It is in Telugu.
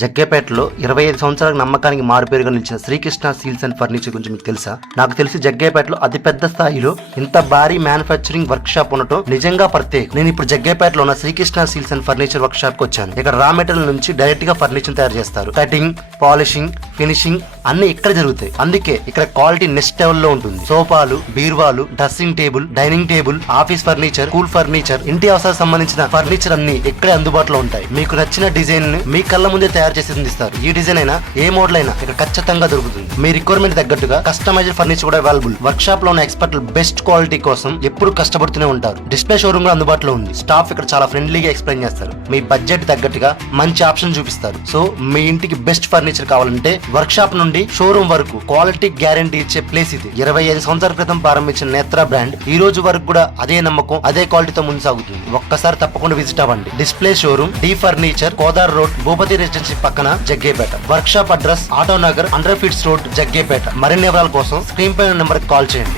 జగ్గేపేటలో 25 సంవత్సరాల నమ్మకానికి మారుపేరుగా నిలిచిన శ్రీకృష్ణ స్టీల్స్ అండ్ ఫర్నిచర్ గురించి మీకు తెలుసా? నాకు తెలిసి జగ్గేపేటలో అతిపెద్ద స్థాయిలో ఇంత భారీ మ్యానుఫ్యాక్చరింగ్ వర్క్ షాప్ ఉండటం నిజంగా ప్రత్యేకం. నేను ఇప్పుడు జగ్గేపేటలో ఉన్న Srikrishna steels and furniture workshop కి వచ్చాను. ఇక్కడ రా మెటీరియల్ నుంచి డైరెక్ట్ గా ఫర్నిచర్ తయారు చేస్తారు. కటింగ్, పాలిషింగ్, ఫినిషింగ్ అన్ని ఇక్కడ జరుగుతాయి. అందుకే ఇక్కడ క్వాలిటీ నెక్స్ట్ లెవెల్ లో ఉంటుంది. సోఫాలు, బీరువాలు, dressing table, dining table, office furniture, cool furniture, ఇంటి అవసరాలకు సంబంధించిన ఫర్నిచర్ అన్ని ఇక్కడే అందుబాటులో ఉంటాయి. మీకు నచ్చిన డిజైన్ ని మీ కళ్ళ ముందే తయారు చేసి అందిస్తారు. ఈ డిజైన్ అయినా ఏ మోడల్ అయినా ఇక్కడ ఖచ్చితంగా దొరుకుతుంది. మీ రిక్వైర్మెంట్ తగ్గట్టుగా కస్టమైజ్డ్ ఫర్నిచర్ కూడా అవైలబుల్. వర్క్ షాప్ లో ఉన్న ఎక్స్పర్ట్లు బెస్ట్ క్వాలిటీ కోసం ఎప్పుడు కష్టపడుతూనే ఉంటారు. డిస్ప్లే షోరూమ్ లో అందుబాటులో ఉంది. స్టాఫ్ ఇక్కడ చాలా ఫ్రెండ్లీగా ఎక్స్ప్లెయిన్ చేస్తారు. మీ బడ్జెట్ తగ్గట్టుగా మంచి ఆప్షన్ చూపిస్తారు. సో మీ ఇంటికి బెస్ట్ ఫర్నిచర్ కావాలంటే వర్క్ షాప్ నుండి షోరూమ్ వరకు క్వాలిటీ గ్యారంటీ ఇచ్చే ప్లేస్ ఇది. 25 సంవత్సరాల క్రితం ప్రారంభించిన నేత్ర బ్రాండ్ ఈ రోజు వరకు కూడా అదే నమ్మకం, అదే క్వాలిటీతో ముందు సాగుతుంది. ఒక్కసారి తప్పకుండా విజిట్ అవ్వండి. Display showroom, D furniture, Kodar road, Bhupathi residency పక్కన Jaggepeta. Workshop address auto Nagar, 100 feets road, Jaggepeta. మరిన్ని వివరాల కోసం స్క్రీన్ పైన నెంబర్ కాల్ చేయండి.